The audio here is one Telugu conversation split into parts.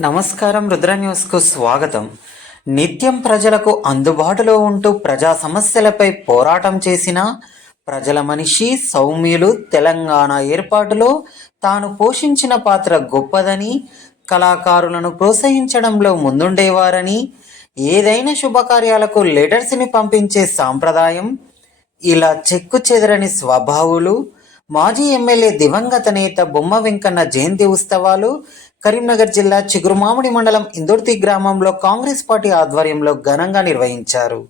నమస్కారం రుద్ర న్యూస్కు స్వాగతం. నిత్యం ప్రజలకు అందుబాటులో ఉంటూ ప్రజా సమస్యలపై పోరాటం చేసిన ప్రజల మనిషి సౌమ్యులు తెలంగాణ ఏర్పాటులో తాను పోషించిన పాత్ర గొప్పదని కళాకారులను ప్రోత్సహించడంలో ముందుండేవారని ఏదైనా శుభకార్యాలకు లెటర్స్ని పంపించే సాంప్రదాయం ఇలా చెక్కు చెదరని స్వభావులు మాజీ ఎమ్మెల్యే దివంగత నేత బొమ్మ వెంకన్న జయంతి ఉత్సవాలు కరీంనగర్ జిల్లా చిగురుమామిడి మండలం ఇందుర్తి గ్రామంలో కాంగ్రెస్ పార్టీ ఆధ్వర్యంలో ఘనంగా నిర్వహించారు.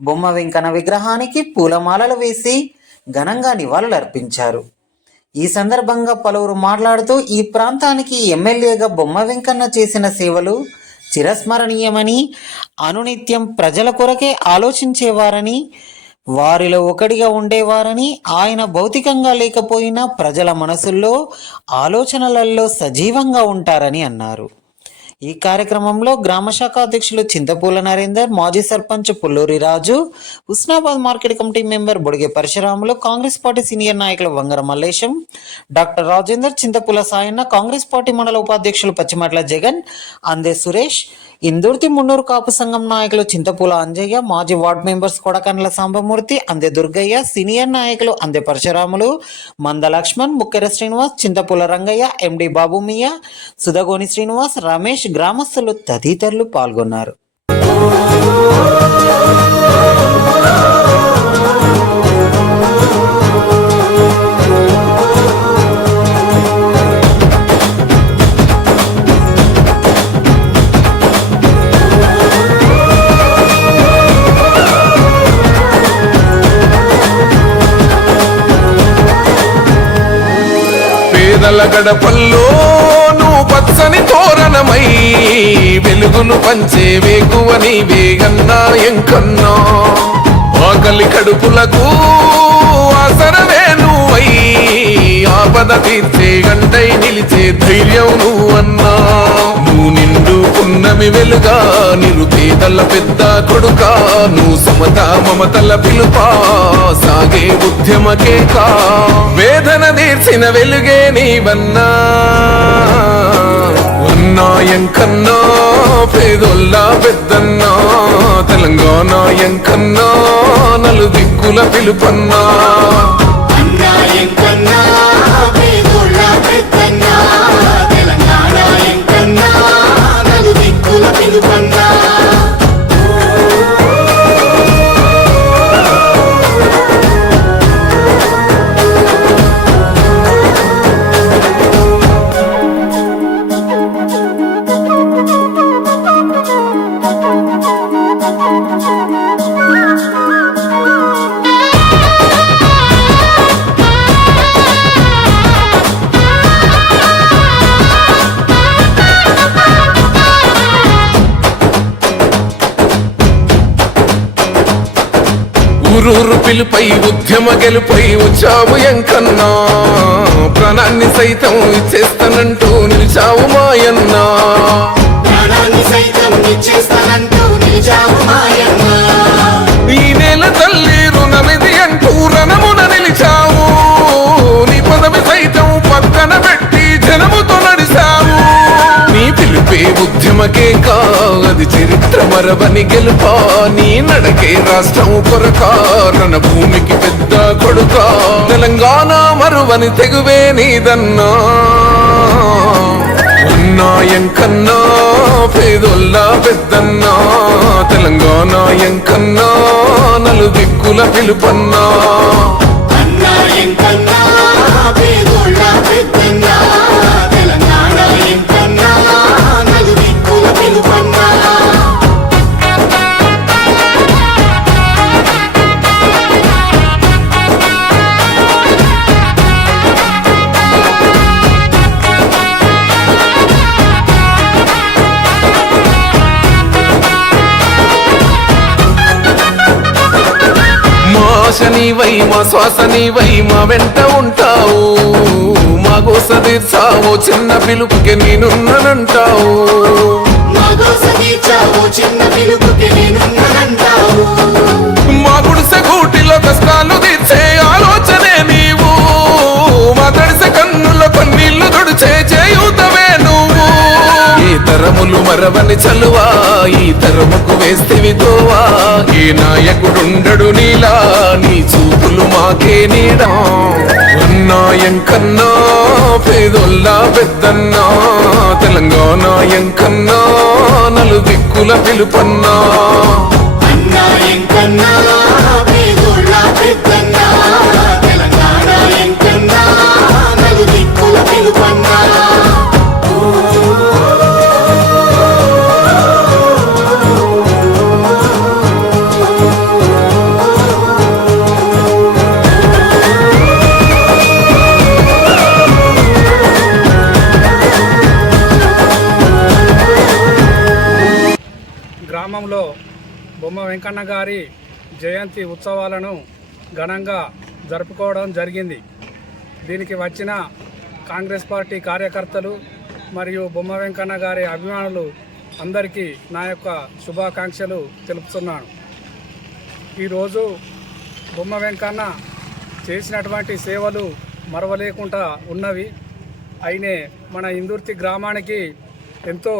బొమ్మ వెంకన్న విగ్రహానికి పూలమాలలు వేసి ఘనంగా నివాళులర్పించారు. ఈ సందర్భంగా పలువురు మాట్లాడుతూ ఈ ప్రాంతానికి ఎమ్మెల్యేగా బొమ్మ వెంకన్న చేసిన సేవలు చిరస్మరణీయమని అనునిత్యం ప్రజల కొరకే ఆలోచించేవారని వారిలో ఒకడిగా ఉండేవారని ఆయన భౌతికంగా లేకపోయినా ప్రజల మనసుల్లో ఆలోచనలలో సజీవంగా ఉంటారని అన్నారు. ఈ కార్యక్రమంలో గ్రామ శాఖ అధ్యక్షులు చింతపూల నరేందర్ మాజీ sarpanch Pulluri Raju Husnabad market committee member Bodige Parasuramulu Congress party senior నాయకులు వంగర మల్లేశం డాక్టర్ రాజేందర్ చింతపూల సాయన్న కాంగ్రెస్ పార్టీ మండల ఉపాధ్యక్షులు పచ్చిమట్ల జగన్ అందే సురేష్ ఇందుర్తి మున్నూరు కాపు సంఘం నాయకులు చింతపూల అంజయ్య మాజీ వార్డు మెంబర్స్ కొడకండ్ల సాంబమూర్తి అందే దుర్గయ్య సీనియర్ నాయకులు అందే పరశురాములు మంద లక్ష్మణ్ ముక్కెర శ్రీనివాస్ చింతపూల రంగయ్య ఎండి బాబుమియ సుధగోని శ్రీనివాస్ రమేష్ గ్రామస్తులు తదితరులు పాల్గొన్నారు. గడపల్లో నువ్వు పచ్చని తోరణమై వెలుగును పంచే వేకువని వేగన్నా ఎంకన్నా. ఆకలి కడుపులకు ఆసరమే నువ్వై. ఆపద తీర్చే గంటై నిలిచే ధైర్యం నువ్వన్నా. నువ్వు పున్నమి వెలుగా నిరుపేదల పెద్ద కొడుక నువ్వు సమత మమతల పిలుపా సాగే ఉద్యమకే కా వేదన తీర్చిన వెలుగే నీవన్నా. ఉన్నాయంకన్నా పేదొల్లా పెద్దన్నా. తెలంగాణ ఎంకన్నా నలు దిక్కుల పిలుపన్నా ఊరూరు పిలుపై ఉద్యమ గెలుపై వచ్చావు ఎంకన్నా. ప్రాణాన్ని సైతం ఇచ్చేస్తానంటూ నిలిచావు మాయన్నా. ప్రాణాన్ని సైతం ఇచ్చేస్తానంటూ నిలిచావు మాయన్న. ఈ నేల తల్లి రుణమిది అంటూ రణమున నిలిచావు. నీ పదవి సైతం పక్కన పెట్టి జనముతో నడిచావు. నీ పిలుపే ఉద్యమకే కా అది చరిత్ర మరవని గెలుపా నీ నడకే రాష్ట్రం కొరకా రణ భూమికి పెద్ద కొడుక. తెలంగాణ మరువని తెగువే నీదన్నా. ఉన్నాయంకన్నా పేదోళ్ళ పెద్దన్నా. తెలంగాణ ఎంకన్నా నలు దిక్కుల పిలుపన్నా మా ఆశ నీవై మా శ్వాస నీవై మా వెంట ఉంటావు మా గోస తీర్చావు చిన్న పిలుపుకి నేనున్నానంటావు. మా గుడిసె గూటిలో కష్టాలు తీర్చే ఆలోచనే నీవు. మా తడిసె కన్నుల కన్నీళ్ళు తుడిచే చేయూతవే నువ్వు. ఈ త్యాగములు మరవని చలువా ఈ తరముకు వేస్తేవి దోవా ఏ నాయకుడుండడు నీలా? నీ చూపులు మాకే నీడా? ఉన్నాయం కన్నా పేదొల్లా పెద్దన్నా? తెలంగాణ ఎంకన్నా నలు దిక్కుల పిలుపన్నా? అన్నా ఎంకన్నా గ్రామంలో బొమ్మ వెంకన్న గారి జయంతి ఉత్సవాలను ఘనంగా జరుపుకోవడం జరిగింది. దీనికి వచ్చిన కాంగ్రెస్ పార్టీ కార్యకర్తలు మరియు బొమ్మ వెంకన్న గారి అభిమానులు అందరికీ నా యొక్క శుభాకాంక్షలు తెలుపుతున్నాను. ఈరోజు బొమ్మ వెంకన్న చేసినటువంటి సేవలు మరవలేకుండా ఉన్నవి. అయినే మన ఇందుర్తి గ్రామానికి ఎంతో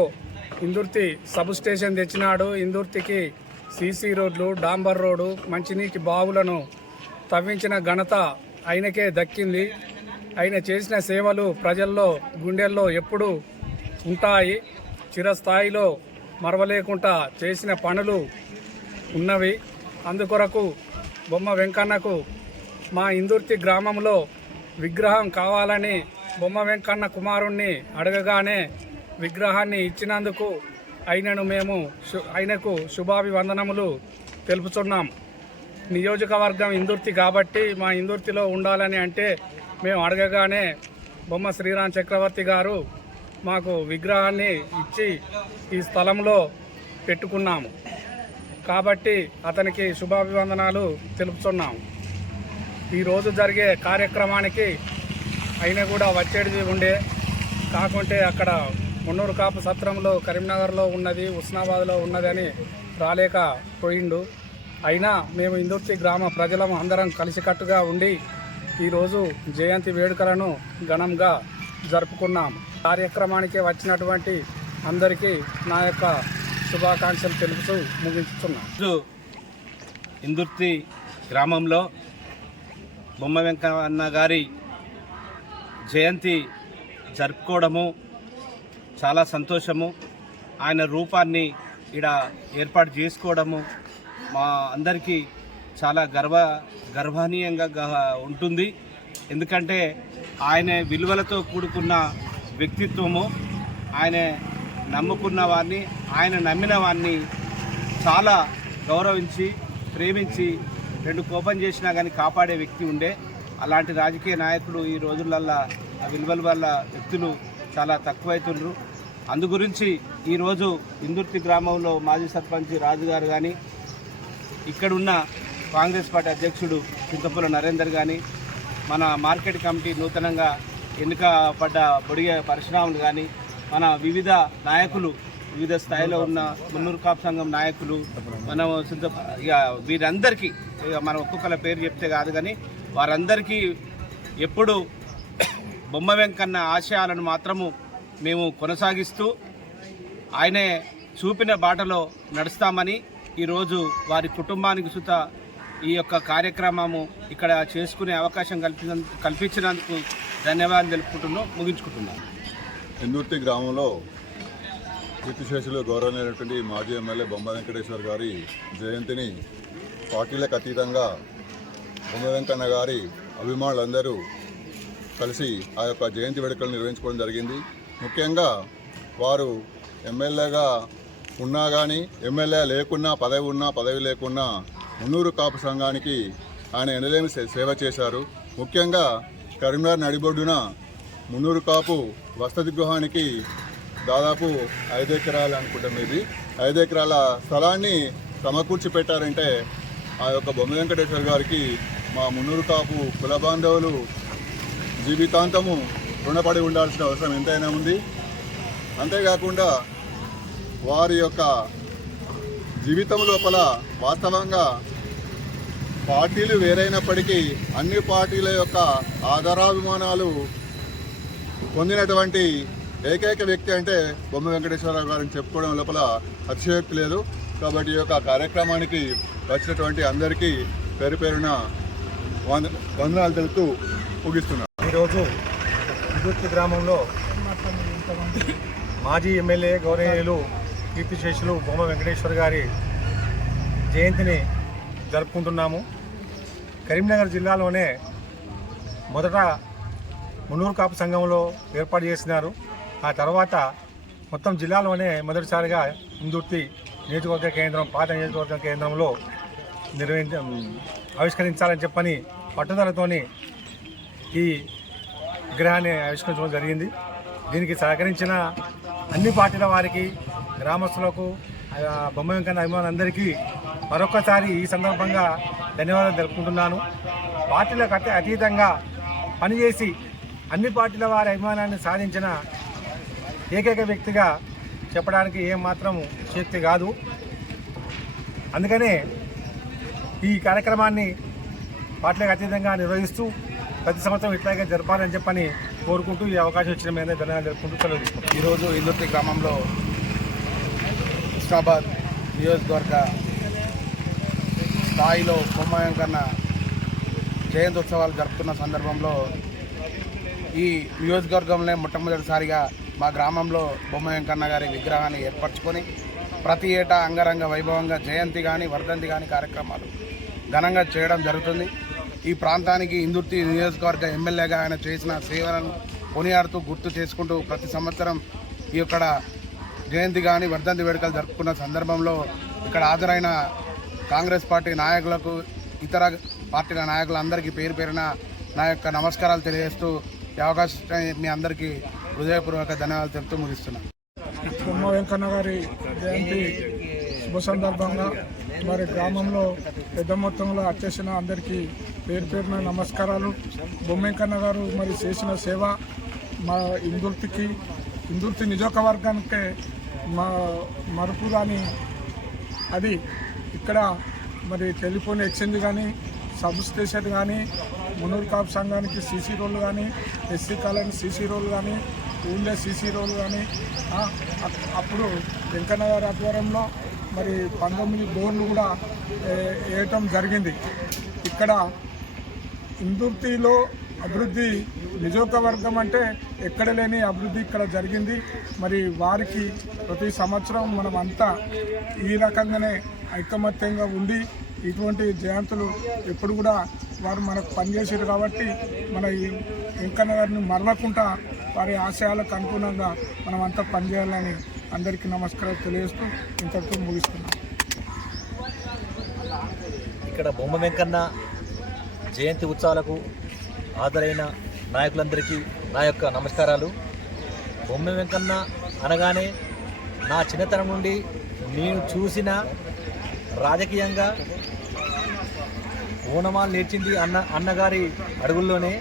ఇందుర్తి సబ్ స్టేషన్ తెచ్చినాడు. ఇందుర్తికి సీసీ రోడ్లు డాంబర్ రోడ్డు మంచినీటి బావులను తవ్వించిన ఘనత ఆయనకే దక్కింది. ఆయన చేసిన సేవలు ప్రజల్లో గుండెల్లో ఎప్పుడూ ఉంటాయి. చిరస్థాయిలో మరవలేకుండా చేసిన పనులు ఉన్నవి. అందుకొరకు బొమ్మ వెంకన్నకు మా ఇందుర్తి గ్రామంలో విగ్రహం కావాలని బొమ్మ వెంకన్న కుమారుణ్ణి అడగగానే విగ్రహాన్ని ఇచ్చినందుకు ఆయనను మేము ఆయనకు శుభాభివందనములు తెలుపుతున్నాం నియోజకవర్గం ఇందుర్తి కాబట్టి మా ఇందుర్తిలో ఉండాలని అంటే మేము అడగగానే బొమ్మ శ్రీరామ్ చక్రవర్తి గారు మాకు విగ్రహాన్ని ఇచ్చి ఈ స్థలంలో పెట్టుకున్నాము కాబట్టి అతనికి శుభాభివందనాలు తెలుపుతున్నాము ఈరోజు జరిగే కార్యక్రమానికి అయినా కూడా వచ్చేది ఉండే కాకుంటే అక్కడ మున్నూరు కాపు సత్రంలో కరీంనగర్లో ఉన్నది ఉస్నాబాద్లో ఉన్నదని రాలేక పోయిండు. అయినా మేము ఇందుర్తి గ్రామ ప్రజలం అందరం కలిసికట్టుగా ఉండి ఈరోజు జయంతి వేడుకలను ఘనంగా జరుపుకున్నాం. కార్యక్రమానికి వచ్చినటువంటి అందరికీ నా యొక్క శుభాకాంక్షలు తెలుపుతూ ముగించుతున్నాను ఇందుర్తి గ్రామంలో బొమ్మ వెంకన్న గారి జయంతి జరుపుకోవడము చాలా సంతోషము. ఆయన రూపాన్ని ఇక్కడ ఏర్పాటు చేసుకోవడము మా అందరికీ చాలా గర్వ గర్వనీయంగా ఉంటుంది. ఎందుకంటే ఆయన విలువలతో కూడుకున్న వ్యక్తిత్వము. ఆయన నమ్ముకున్న వారిని ఆయన నమ్మిన వారిని చాలా గౌరవించి ప్రేమించి రెండు కోపం చేసినా కానీ కాపాడే వ్యక్తి ఉండే. అలాంటి రాజకీయ నాయకుడు ఈ రోజులల్లా ఆ విలువల వల్ల వ్యక్తులు చాలా తక్కువైతుండ్రు. అందు గురించి ఈరోజు ఇందుర్తి గ్రామంలో మాజీ సర్పంచ్ రాజు గారు కానీ ఇక్కడున్న కాంగ్రెస్ పార్టీ అధ్యక్షుడు చింతపుల నరేందర్ కానీ మన మార్కెట్ కమిటీ నూతనంగా ఎన్నిక పడ్డ బొడిగ పరశురాములు కానీ మన వివిధ నాయకులు వివిధ స్థాయిలో ఉన్న మున్నూరు కాపు సంఘం నాయకులు మనం చింత ఇక వీరందరికీ ఇక మనం ఒక్కొక్కల పేరు చెప్తే కాదు కానీ వారందరికీ ఎప్పుడు బొమ్మ వెంకన్న ఆశయాలను మాత్రము మేము కొనసాగిస్తూ ఆయనే చూపిన బాటలో నడుస్తామని ఈరోజు వారి కుటుంబానికి సుత ఈ యొక్క కార్యక్రమము ఇక్కడ చేసుకునే అవకాశం కల్పించ కల్పించినందుకు ధన్యవాదాలు తెలుపుకుంటున్నాం ముగించుకుంటున్నాం. ఎందుర్తి గ్రామంలో కీర్తిశేషులు గౌరవనీయులైనటువంటి మాజీ ఎమ్మెల్యే బొమ్మ వెంకటేశ్వర్ గారి జయంతిని పార్టీలకు అతీతంగా బొమ్మ వెంకన్న గారి అభిమానులందరూ కలిసి ఆ యొక్క జయంతి వేడుకలు నిర్వహించుకోవడం జరిగింది. ముఖ్యంగా వారు ఎమ్మెల్యేగా ఉన్నా కానీ ఎమ్మెల్యే లేకున్నా పదవి ఉన్నా పదవి లేకున్నా మున్నూరు కాపు సంఘానికి ఆయన ఎండలేమి సేవ చేశారు. ముఖ్యంగా కరీంనగర్ నడిబొడ్డున మున్నూరు కాపు వసతి గృహానికి దాదాపు ఐదు ఎకరాలు అనుకుంటాం ఇది ఐదు ఎకరాల స్థలాన్ని సమకూర్చి పెట్టారంటే ఆ యొక్క బొమ్మ వెంకటేశ్వర గారికి మా మున్నూరు కాపు కుల బాంధవులు జీవితాంతము రుణపడి ఉండాల్సిన అవసరం ఎంతైనా ఉంది. అంతేకాకుండా వారి యొక్క జీవితం లోపల వాస్తవంగా పార్టీలు వేరైనప్పటికీ అన్ని పార్టీల యొక్క ఆదరాభిమానాలు పొందినటువంటి ఏకైక వ్యక్తి అంటే బొమ్మ వెంకటేశ్వరరావు గారిని చెప్పుకోవడం లోపల అతిశయోక్తి లేదు. కాబట్టి ఈ యొక్క కార్యక్రమానికి వచ్చినటువంటి అందరికీ పేరు పేరున వంద వందనాలు తెలుపుతూ ముగిస్తున్నాను. ఈరోజు విద్యుత్ గ్రామంలో మాజీ ఎమ్మెల్యే గౌరవనీయులు కీర్తిశేషులు బొమ్మ వెంకటేశ్వర గారి జయంతిని జరుపుకుంటున్నాము. కరీంనగర్ జిల్లాలోనే మొదట మునూరు కాపు సంఘంలో ఏర్పాటు చేసినారు. ఆ తర్వాత మొత్తం జిల్లాలోనే మొదటిసారిగా ఇందుర్తి నియోజకవర్గ కేంద్రం పాత నియోజకవర్గ కేంద్రంలో నిర్వహించ ఆవిష్కరించాలని చెప్పని పట్టుదలతోని ఈ విగ్రహాన్ని ఆవిష్కరించడం జరిగింది. దీనికి సహకరించిన అన్ని పార్టీల వారికి గ్రామస్తులకు బొమ్మ వెంకన్న అభిమానులందరికీ మరొకసారి ఈ సందర్భంగా ధన్యవాదాలు తెలుపుకుంటున్నాను. పార్టీలకు అతి అతీతంగా పనిచేసి అన్ని పార్టీల వారి అభిమానాన్ని సాధించిన ఏకైక వ్యక్తిగా చెప్పడానికి ఏమాత్రం శక్తి కాదు. అందుకనే ఈ కార్యక్రమాన్ని పార్టీలకు అతీతంగా నిర్వహిస్తూ ప్రతి సంవత్సరం ఇట్లాగే జరపాలని చెప్పని కోరుకుంటూ ఈ అవకాశం ఇచ్చిన మీద ధన్యవాదాలు జరుపుకుంటూ సెలవు తీసుకుంటాం ఈరోజు ఇందుర్తి గ్రామంలో హుస్నాబాద్ నియోజకవర్గ స్థాయిలో బొమ్మ కన్నా జయంతి ఉత్సవాలు జరుపుతున్న సందర్భంలో ఈ నియోజకవర్గంలో మొట్టమొదటిసారిగా మా గ్రామంలో బొమ్మయం కన్న గారి విగ్రహాన్ని ఏర్పరచుకొని ప్రతి ఏటా అంగరంగ వైభవంగా జయంతి కానీ వర్ధంతి కానీ కార్యక్రమాలు ఘనంగా చేయడం జరుగుతుంది. ఈ ప్రాంతానికి ఇందుర్తి నియోజకవర్గ ఎమ్మెల్యేగా ఆయన చేసిన సేవలను కొనియాడుతూ గుర్తు చేసుకుంటూ ప్రతి సంవత్సరం ఈ యొక్క జయంతి కానీ వర్ధంతి వేడుకలు జరుపుకున్న సందర్భంలో ఇక్కడ హాజరైన కాంగ్రెస్ పార్టీ నాయకులకు ఇతర పార్టీల నాయకులందరికీ పేరు పేరున నా యొక్క నమస్కారాలు తెలియజేస్తూ ఈ అవకాశం మీ అందరికీ హృదయపూర్వక ధన్యవాదాలు తెలుపుతూ ముగిస్తున్నాను బొమ్మ వెంకన్న గారి జయంతి శుభ సందర్భంగా మరి గ్రామంలో పెద్ద మొత్తంలో వచ్చేసిన అందరికీ పేరు పేరున నమస్కారాలు. బొమ్మెంకన్న గారు మరి చేసిన సేవ మా ఇందుర్తికి ఇందుర్తి నియోజకవర్గానికి మా మరుపు కానీ అది ఇక్కడ మరి టెలిఫోన్ ఎక్స్చేంజ్ కానీ సబ్ స్టేషన్ కానీ మునూరు కాపు సంఘానికి సీసీ రోడ్లు కానీ ఎస్సీ కాలనీ సీసీ రోడ్లు కానీ ఊళ్ళో సీసీ రోడ్లు కానీ అప్పుడు వెంకన్న గారి ఆధ్వర్యంలో మరి పంతొమ్మిది బోర్లు కూడా వేయటం జరిగింది. ఇక్కడ ఇందుర్తిలో అభివృద్ధి నియోజకవర్గం అంటే ఎక్కడ లేని అభివృద్ధి ఇక్కడ జరిగింది. మరి వారికి ప్రతి సంవత్సరం మనం అంతా ఈ రకంగానే ఐకమత్యంగా ఉండి ఇటువంటి జయంతులు ఎప్పుడు కూడా వారు మనకు పనిచేసారు కాబట్టి మన ఈ వెంకన్న గారిని మరవకుండా వారి ఆశయాలకు అనుగుణంగా మనం అంతా పనిచేయాలని అందరికీ నమస్కారం తెలియజేస్తూ ఇంతటితో ముగిస్తున్నాం ఇక్కడ బొమ్మ వెంకన్న జయంతి ఉత్సవాలకు హాజరైన నాయకులందరికీ నా యొక్క నమస్కారాలు. బొమ్మ వెంకన్న అనగానే నా చిన్నతనం నుండి నేను చూసిన రాజకీయంగా ఓనమాలు నేర్చింది అన్న అన్నగారి అడుగుల్లోనే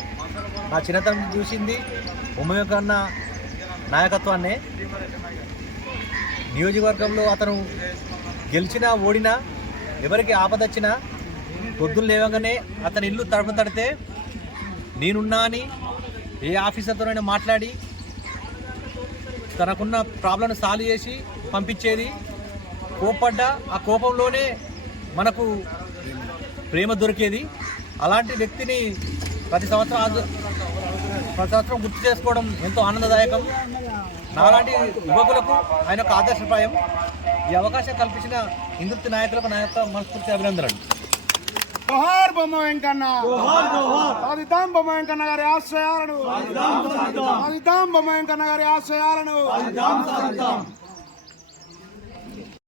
నా చిన్నతనం చూసింది బొమ్మ వెంకన్న నాయకత్వాన్నే. నియోజకవర్గంలో అతను గెలిచినా ఓడినా ఎవరికి ఆపదొచ్చినా పొద్దున్న లేవగానే అతని ఇల్లు తడప తడితే నేనున్నా అని ఏ ఆఫీసర్తోనైనా మాట్లాడి తనకున్న ప్రాబ్లంను సాల్వ్ చేసి పంపించేది. కోపడ్డా ఆ కోపంలోనే మనకు ప్రేమ దొరికేది. అలాంటి వ్యక్తిని ప్రతి సంవత్సరం ఆదు- ప్రతి సంవత్సరం గుర్తు చేసుకోవడం ఎంతో ఆనందదాయకం. నాలాంటి యువకులకు ఆయన యొక్క ఆదర్శప్రాయం ఈ అవకాశం కల్పించిన హిందుత్వ నాయకులకు నా యొక్క మనస్ఫూర్తి అభినందనలు. జోహార్ బొమ్మ వెంకన్న. సాధిద్దాం బొమ్మ వెంకన్న గారి ఆశయాలను సాధిద్దాం బొమ్మ వెంకన్న గారి ఆశయాలను